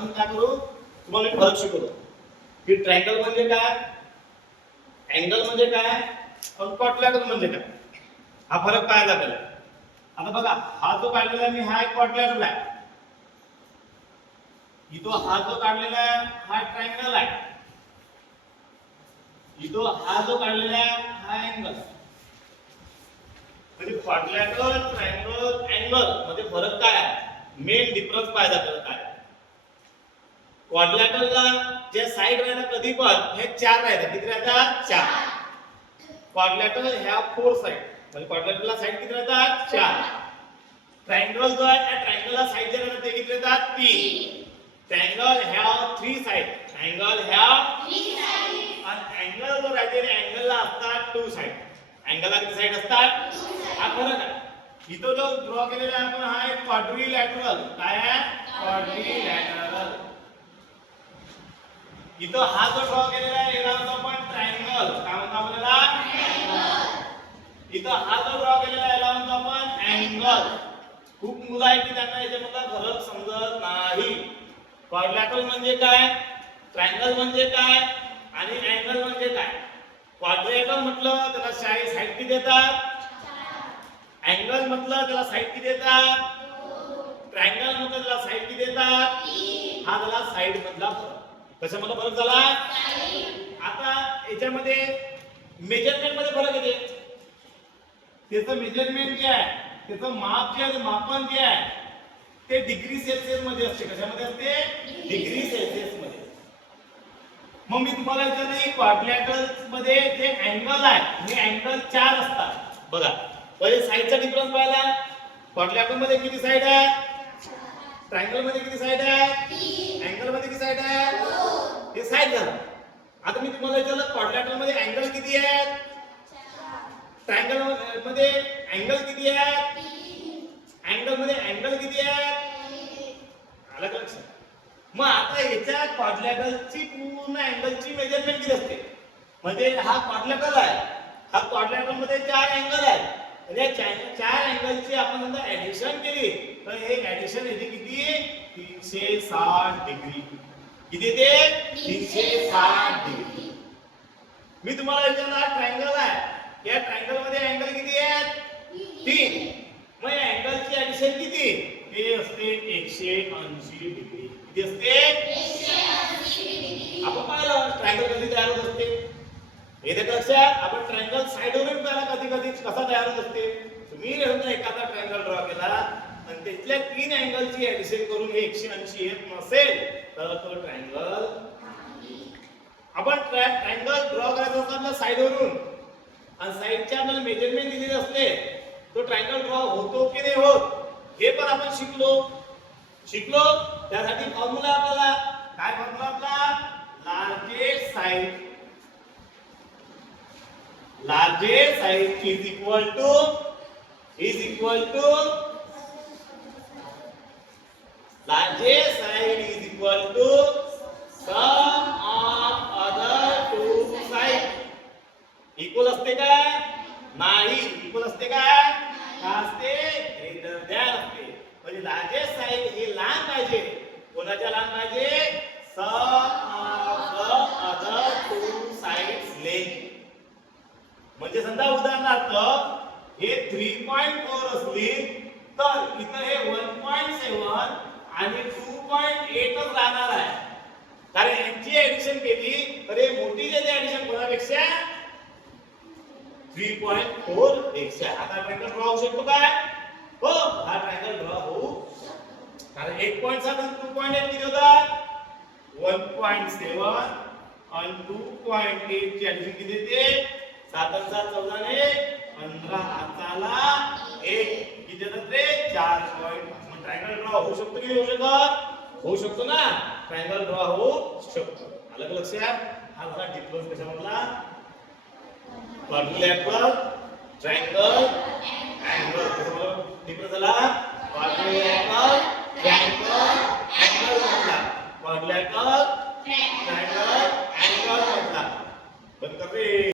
आपण काय करू, तुम्हाला मी फरक शिकवतो की ट्रायंगल म्हणजे काय, अँगल म्हणजे काय आणि क्वाड्रिलॅटरल म्हणजे काय, हा फरक पाहायला लागेल. आता बघा, हा जो काढलेला आहे मी हा एक क्वाड्रिलॅटरल आहे, इथं हा जो काढलेला आहे हा ट्रायंगल आहे, इथं हा जो काढलेला आहे हा अँगल. म्हणजे क्वाड्रिलॅटरल, ट्रायंगल, अँगल मध्ये फरक काय आहे, मेन डिफरन्स पाहायचा आपल्याला काय. क्वाड्रिलॅटरलला जे साइड राहतात कधी पण हे चार राहतात, किती राहतात, चार. क्वाड्रिलॅटरल ह्या फोर साइड, म्हणजे क्वाड्रिलॅटरलला साइड किती राहतात, चार. ट्रायंगल जो आहे त्या ट्रायंगलला साइड जे राहतात ते किती राहतात, तीन. Triangle have three side, triangle have three side. आणि अँगल जो राहते अँगलला असतात टू साइड, अँगलला किती साइड असतात, हा फरक आहे. इथं जो ड्रॉ केलेला आहे आपण हा एक क्वाड्रिलॅटरल, काय आहे, क्वाड्रिलॅटरल. इथं हा जो ड्रॉ केलेला आहे याला म्हणतो आपण ट्रायंगल, काय म्हणतो आपल्याला, ट्रायंगल. इथं हा जो ड्रॉ केलेला आहे याला म्हणतो आपण अँगल. खूप मुलं आहेत की त्यांना याच्यामधला फरक समजत नाही. क्वाड्रिलॅटरल म्हणजे काय, ट्रायंगल म्हणजे काय आणि अँगल म्हणजे काय. क्वाड्रिलॅटरल म्हटलं त्याला साइड किती देतात, अँगल म्हटलं त्याला साइड किती देतात, ट्रायंगल म्हटलं त्याला साइड किती देतात, हा झाला साइड मधला फरक. कशामध्ये फरक झाला, आता याच्यामध्ये मेजरमेंट मध्ये फरक येते. त्याचं मेजरमेंट जे आहे, त्याचं माप जे आहे, मापन जे आहे ते डिग्री सेल्सिअस मध्ये असते. कशामध्ये असते, डिग्री सेल्सिअस मध्ये. मग मी तुम्हाला विचारलं क्वाड्रिलॅटरल मध्ये जे अँगल आहे हे अँगल चार असतात. बघा पहिले साइडचा डिफरन्स पाहिला, क्वाड्रिलॅटरल मध्ये किती साइड आहे, ट्रायंगल मध्ये किती साइड आहे, अँगल मध्ये किती साइड आहे, हे साइड झालं. आता मी तुम्हाला विचारलं क्वाड्रिलॅटरल मध्ये अँगल किती आहेत, ट्रायंगल मध्ये अँगल किती आहेत, अँगल मध्ये अँगल किती आहेत, आलं का लक्षात. मग आता याच्या क्वाड्रिलॅटरलची पूर्ण अँगलची मेजरमेंट किती असते, म्हणजे हा क्वाड्रिलॅटरल आहे, हा क्वाड्रिलॅटरल मध्ये चार अँगल आहेत, म्हणजे चार अँगलची आपण समजा ऍडिशन केली तर हे ऍडिशन येते किती, 360 डिग्री. किती येते, 360 डिग्री. मी तुम्हाला विचारला ट्रायंगल आहे, या ट्रायंगल मध्ये अँगल किती आहेत, तीन. मग या अँगलची ऍडिशन किती, हे असते 180 डिग्री. किती असते, 180 डिग्री. आपण पाहिलं ट्रायंगल कधी तयार होत असते, येते लक्षात. आपण ट्रायंगल साइडवरून पाहिला कधी कधी कसा तयार होत असते. तुम्ही एखादा ट्रायंगल ड्रॉ केला आणि त्यातल्या तीन अँगलची ऍडिशन करून हे 180 येत नसेल तर तो ट्रायंगल. आपण ट्रायंगल ड्रॉ करायचा असताना साइडवरून आणि साइडच्या आपल्याला मेजरमेंट दिलेले असले तो ट्रायंगल ड्रॉ होतो की नाही होत हे पण आपण शिकलो. त्यासाठी फॉर्म्युला आपल्याला काय, फॉर्म्युला आपला largest side is equal to largest side is equal to sum of other two sides. Equal असते काय, नाही. इक्वल असते काय, असते ग्रेटर दॅन असते. म्हणजे लार्जेस्ट साइड हे लहान पाहिजे, कोणाच्या लहान पाहिजे, sum of the other two sides length. म्हणजे समजा उदाहरणार्थ हे 3.4 असली तर इथं हे 1.7 आणि 2.8 च राहणार आहे, कारण यांची ऍडिशन केली तर हे मोठी जे ऍडिशन कोणापेक्षा, 3.4 पेक्षा. आता ट्रायंगल ड्रॉ होऊ शकतो काय, हो हा ट्रायंगल ड्रॉ होऊ, कारण 1.7 आणि 2.8 किती होतात, 1.7 आणि 2.8 ची ऍडिशन किती येते, 7 आणि 7 14 ने 15 हाताला 1 किती येतात रे, 4.5. मग ट्रायंगल ड्रॉ होऊ शकतो की होऊ शकत, होऊ शकतो ना, ट्रायंगल ड्रॉ होऊ शकतो. आलं का लक्षात. हा झाला डिफरन्स कशामधला, क्वाड्रिलॅटरल, ट्रायंगल, अँगल. कशामधला डिफरन्स झाला, क्वाड्रिलॅटरल, ट्रायंगल, अँगल मधला, क्वाड्रिलॅटरल, ट्रायंगल, अँगल मधला. बंद कर रे.